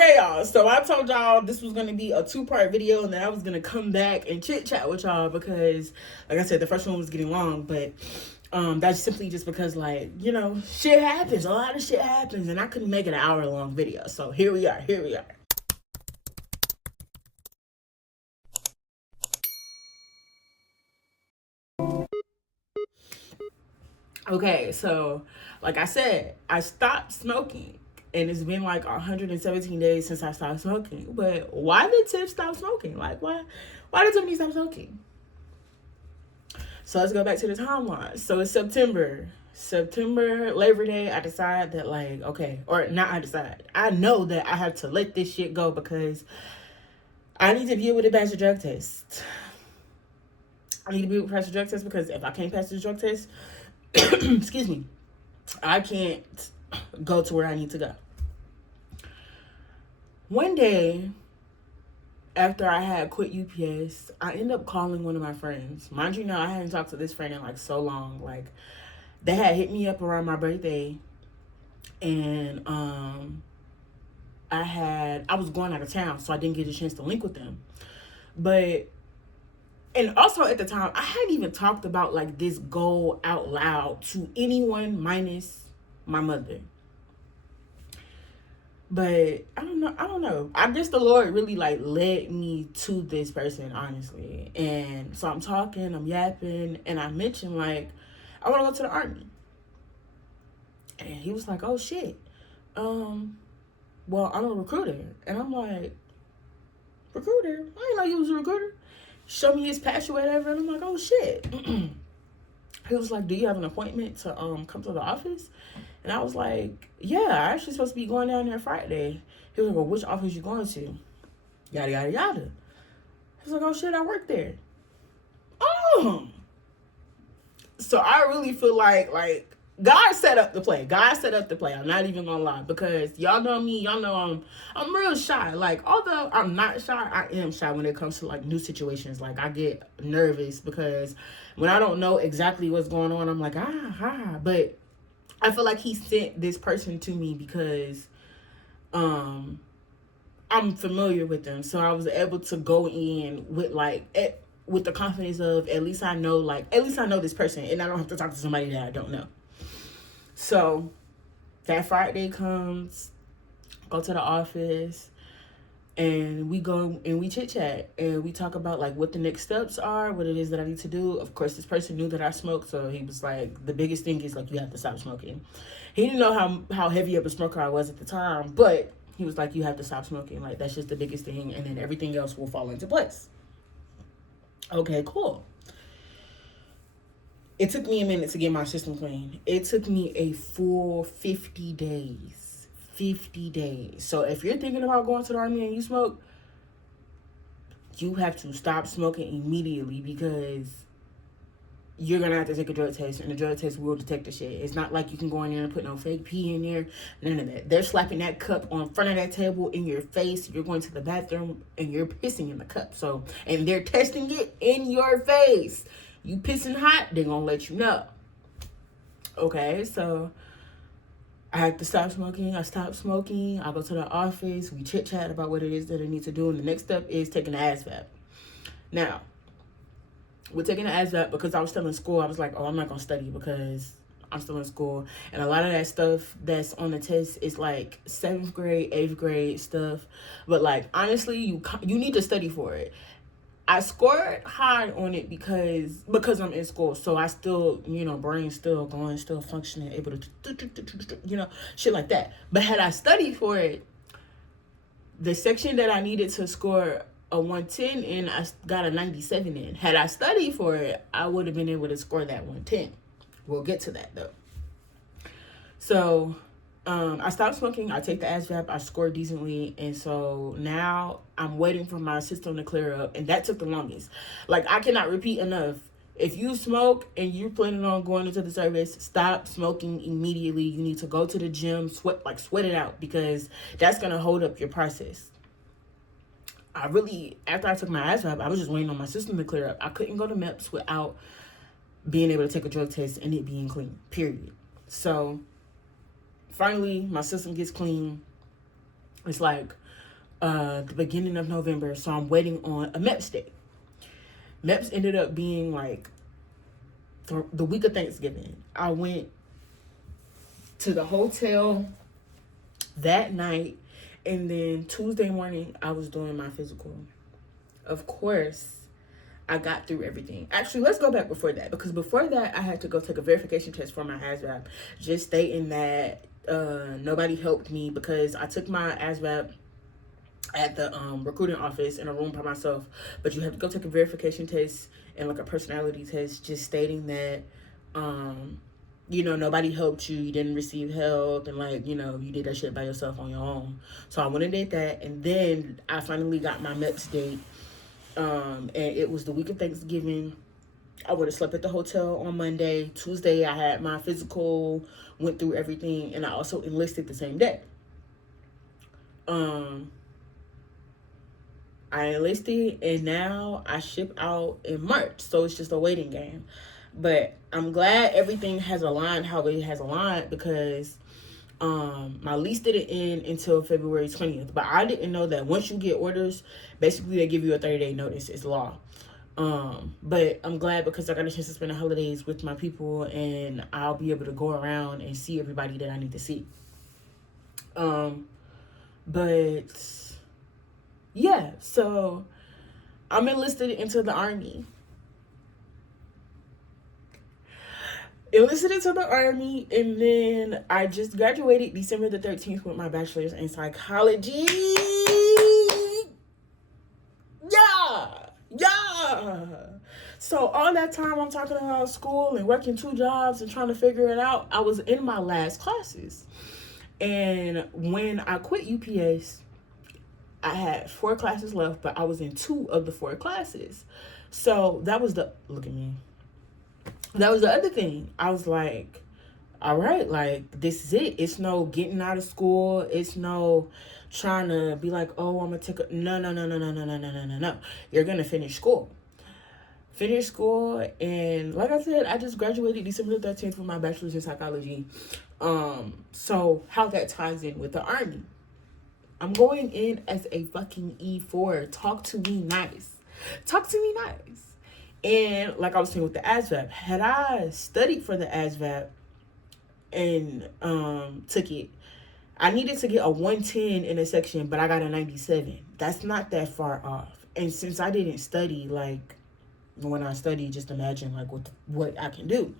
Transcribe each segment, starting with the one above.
Okay, y'all. So I told y'all this was gonna be a 2-part video, and then I was gonna come back and chit chat with y'all because, like I said, the first one was getting long, but that's simply just because, like, you know, shit happens. A lot of shit happens, and I couldn't make it an hour-long video. So here we are. Here we are. Okay, so like I said, I stopped smoking. And it's been like 117 days since I stopped smoking. But why did Tiff stop smoking? Like, why did Tiffany stop smoking? So let's go back to the timeline. So it's September, Labor Day. I decide that, like, okay, or not I decide. I know that I have to let this shit go because I need to deal with a bachelor drug test. I need to be able to pass the drug test because if I can't pass the drug test, excuse me, I can't go to where I need to go. One day, after I had quit UPS, I ended up calling one of my friends. Mind you, now I hadn't talked to this friend in like so long. Like, they had hit me up around my birthday, and I was going out of town, so I didn't get a chance to link with them. And also at the time, I hadn't even talked about like this goal out loud to anyone minus my mother. But I don't know. I guess the Lord really like led me to this person, honestly. And so I'm talking, I'm yapping, and I mentioned like I want to go to the Army. And he was like, "Oh shit. Well, I'm a recruiter." And I'm like, "Recruiter? I didn't know you was a recruiter." Show me his patch or whatever, and I'm like, "Oh shit." He was like, "Do you have an appointment to come to the office?" And I was like, "Yeah, I actually supposed to be going down there Friday." He was like, "Well, which office you going to?" Yada, yada, yada. He was like, "Oh, shit, I work there." So I really feel like God set up the play. God set up the play. I'm not even gonna lie, because y'all know me. Y'all know I'm real shy. Like, although I'm not shy, I am shy when it comes to like new situations. Like, I get nervous because when I don't know exactly what's going on, I'm like, But I feel like he sent this person to me because I'm familiar with them. So I was able to go in with with the confidence of at least I know this person, and I don't have to talk to somebody that I don't know. So that Friday comes, go to the office, and we go and we chit chat and we talk about like what the next steps are, what it is that I need to do. Of course, this person knew that I smoked, so he was like, the biggest thing is like you have to stop smoking. He didn't know how heavy of a smoker I was at the time, but he was like, you have to stop smoking. Like, that's just the biggest thing, and then everything else will fall into place. Okay, cool. It took me a minute to get my system clean. It took me a full 50 days. 50 days. So if you're thinking about going to the Army and you smoke, you have to stop smoking immediately, because you're going to have to take a drug test, and the drug test will detect the shit. It's not like you can go in there and put no fake pee in there. None of that. They're slapping that cup on front of that table in your face. You're going to the bathroom and you're pissing in the cup. So, and they're testing it in your face. You pissing hot, they're going to let you know. Okay, so I had to stop smoking. I stopped smoking. I go to the office. We chit chat about what it is that I need to do. And the next step is taking the ASVAB. Now, with taking the ASVAB, because I was still in school, I was like, oh, I'm not going to study because I'm still in school. And a lot of that stuff that's on the test is like 7th grade, 8th grade stuff. But like, honestly, you need to study for it. I scored high on it because I'm in school. So I still, brain still going, still functioning, able to, shit like that. But had I studied for it, the section that I needed to score a 110 in, I got a 97 in. Had I studied for it, I would have been able to score that 110. We'll get to that though. So I stopped smoking. I take the ASVAB. I scored decently. And so now I'm waiting for my system to clear up. And that took the longest. Like, I cannot repeat enough. If you smoke and you're planning on going into the service, stop smoking immediately. You need to go to the gym, sweat it out, because that's going to hold up your process. After I took my ASVAB, I was just waiting on my system to clear up. I couldn't go to MEPS without being able to take a drug test and it being clean, period. So finally, my system gets clean. It's like the beginning of November. So I'm waiting on a MEPS date. MEPS ended up being like the week of Thanksgiving. I went to the hotel that night, and then Tuesday morning I was doing my physical. Of course, I got through everything. Actually, let's go back before that, because before that I had to go take a verification test for my ASVAB, just stating that nobody helped me because I took my ASVAB at the recruiting office in a room by myself, but you have to go take a verification test and like a personality test, just stating that nobody helped you, you didn't receive help, and like, you did that shit by yourself on your own. So I went and did that, and then I finally got my MEPS date, and it was the week of Thanksgiving. I would have slept at the hotel on Monday. Tuesday I had my physical, went through everything, and I also enlisted the same day. I enlisted, and now I ship out in March. So it's just a waiting game. But I'm glad everything has aligned how it has aligned, because my lease didn't end until February 20th. But I didn't know that once you get orders, basically they give you a 30-day notice. It's law. But I'm glad because I got a chance to spend the holidays with my people, and I'll be able to go around and see everybody that I need to see. But yeah, so I'm enlisted into the Army. And then I just graduated December the 13th with my bachelor's in psychology. Yeah. So all that time I'm talking about school and working 2 jobs and trying to figure it out, I was in my last classes. And when I quit UPS, I had 4 classes left, but I was in 2 of the 4 classes. So that was look at me. That was the other thing. I was like, all right, like, this is it. It's no getting out of school. It's no trying to be like, oh, I'm going to take no. You're going to finish school. And like I said, I just graduated December the 13th with my bachelor's in psychology. So how that ties in with the Army. I'm going in as a fucking E4. Talk to me nice. And like I was saying with the ASVAB, had I studied for the ASVAB and took it, I needed to get a 110 in a section, but I got a 97. That's not that far off. And since I didn't study, like, when I study, just imagine like what I can do.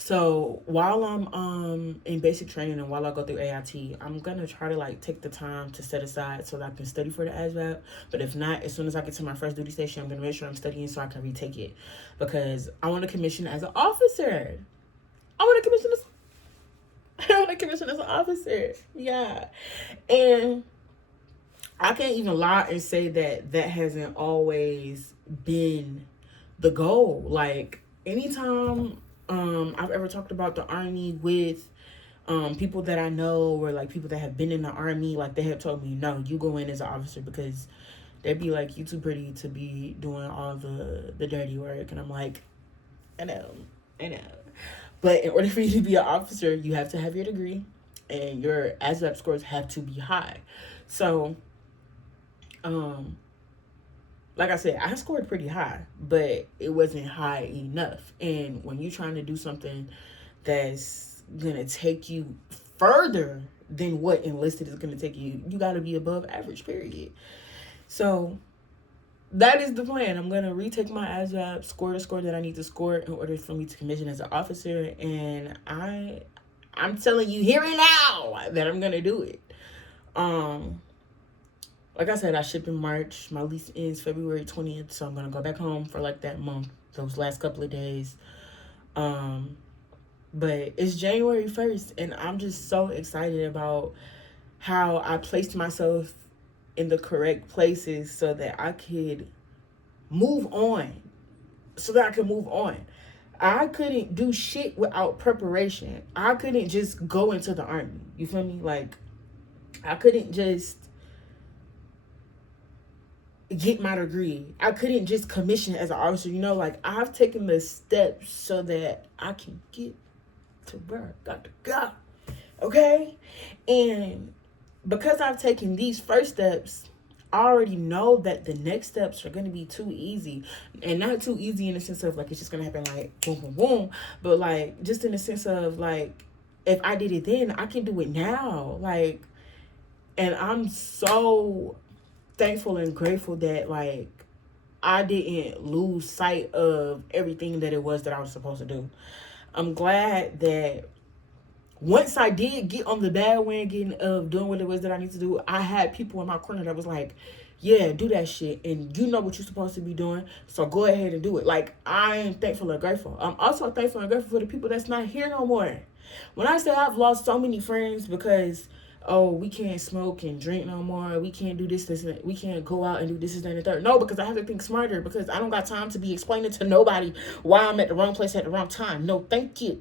So while I'm in basic training and while I go through AIT, I'm going to try to like take the time to set aside so that I can study for the ASVAB. But if not, as soon as I get to my first duty station, I'm going to make sure I'm studying so I can retake it. Because I want to commission as an officer. I want to commission as an officer. Yeah. And I can't even lie and say that hasn't always been the goal. Like, anytime I've ever talked about the Army with people that I know, or like people that have been in the Army, like, they have told me, no, you go in as an officer, because they'd be like, you too pretty to be doing all the dirty work. And I'm like, I know. But in order for you to be an officer, you have to have your degree, and your ASVAB scores have to be high. So like I said, I scored pretty high, but it wasn't high enough. And when you're trying to do something that's going to take you further than what enlisted is going to take you, you got to be above average, period. So that is the plan. I'm going to retake my ASVAB, score the score that I need to score in order for me to commission as an officer. And I'm telling you here and now that I'm going to do it. Like I said, I ship in March. My lease ends February 20th, so I'm going to go back home for like that month, those last couple of days. But it's January 1st, and I'm just so excited about how I placed myself in the correct places so that I could move on. I couldn't do shit without preparation. I couldn't just go into the Army. You feel me? Like, I couldn't just get my degree. I couldn't just commission as an officer. Like, I've taken the steps so that I can get to where I got to go. Okay? And because I've taken these first steps, I already know that the next steps are going to be too easy. And not too easy in the sense of like it's just going to happen like boom, boom, boom. But like just in the sense of like if I did it then, I can do it now. Like, and I'm so thankful and grateful that like I didn't lose sight of everything that it was that I was supposed to do. I'm glad that once I did get on the bandwagon of doing what it was that I need to do, I had people in my corner that was like, yeah, do that shit. And you know what you're supposed to be doing. So go ahead and do it. Like, I am thankful and grateful. I'm also thankful and grateful for the people that's not here no more. When I say I've lost so many friends because, oh, we can't smoke and drink no more. We can't do this, and we can't go out and do this, and the third. No, because I have to think smarter because I don't got time to be explaining to nobody why I'm at the wrong place at the wrong time. No, thank you.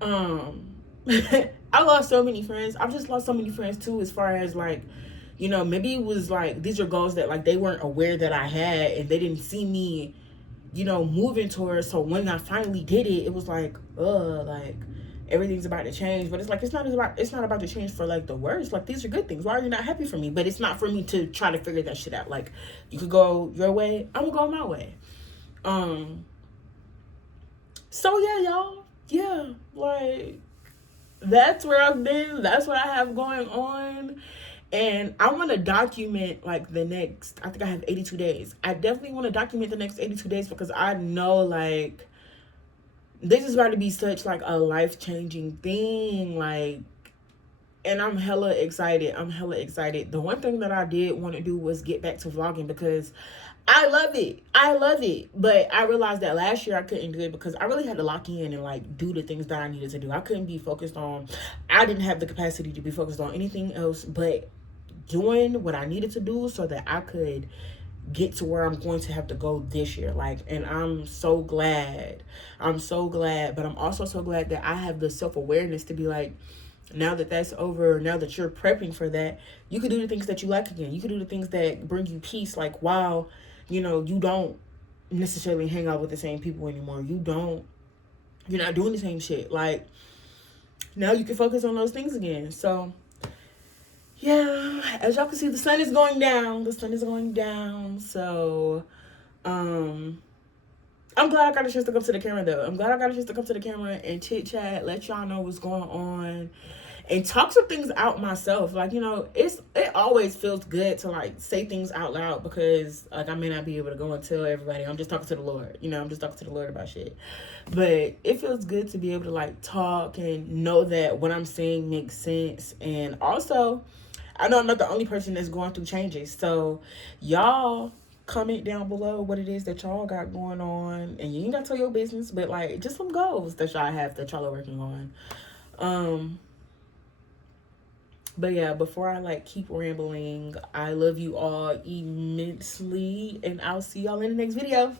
I lost so many friends. I've just lost so many friends too, as far as like, you know, maybe it was like these are goals that like they weren't aware that I had and they didn't see me, you know, moving towards. So when I finally did it, it was like, like everything's about to change. But it's like it's not about to change for like the worst. Like these are good things. Why are you not happy for me? But it's not for me to try to figure that shit out. Like you could go your way, I'm gonna go my way. So yeah, y'all. Yeah, like that's where I've been. That's what I have going on. And I want to document like the next, I think I have 82 days. I definitely want to document the next 82 days because I know like this is about to be such like a life-changing thing. Like, and I'm hella excited. The one thing that I did want to do was get back to vlogging because I love it. But I realized that last year I couldn't do it because I really had to lock in and like do the things that I needed to do. I couldn't be focused on, I didn't have the capacity to be focused on anything else but doing what I needed to do so that I could get to where I'm going to have to go this year. Like, and I'm so glad. But I'm also so glad that I have the self-awareness to be like, now that that's over, now that you're prepping for that, you can do the things that you like again. You can do the things that bring you peace. Like, wow, you know, you don't necessarily hang out with the same people anymore. You're not doing the same shit. Like, now you can focus on those things again. So, yeah, as y'all can see, the sun is going down. So, I'm glad I got a chance to come to the camera, though. I'm glad I got a chance to come to the camera and chit-chat, let y'all know what's going on, and talk some things out myself. Like, you know, it always feels good to, like, say things out loud because, like, I may not be able to go and tell everybody. I'm just talking to the Lord. You know, I'm just talking to the Lord about shit. But it feels good to be able to, like, talk and know that what I'm saying makes sense. And also, I know I'm not the only person that's going through changes. So, y'all comment down below what it is that y'all got going on, and you ain't gotta tell your business, but like just some goals that y'all have that y'all are working on. But yeah, before I like keep rambling, I love you all immensely, and I'll see y'all in the next video.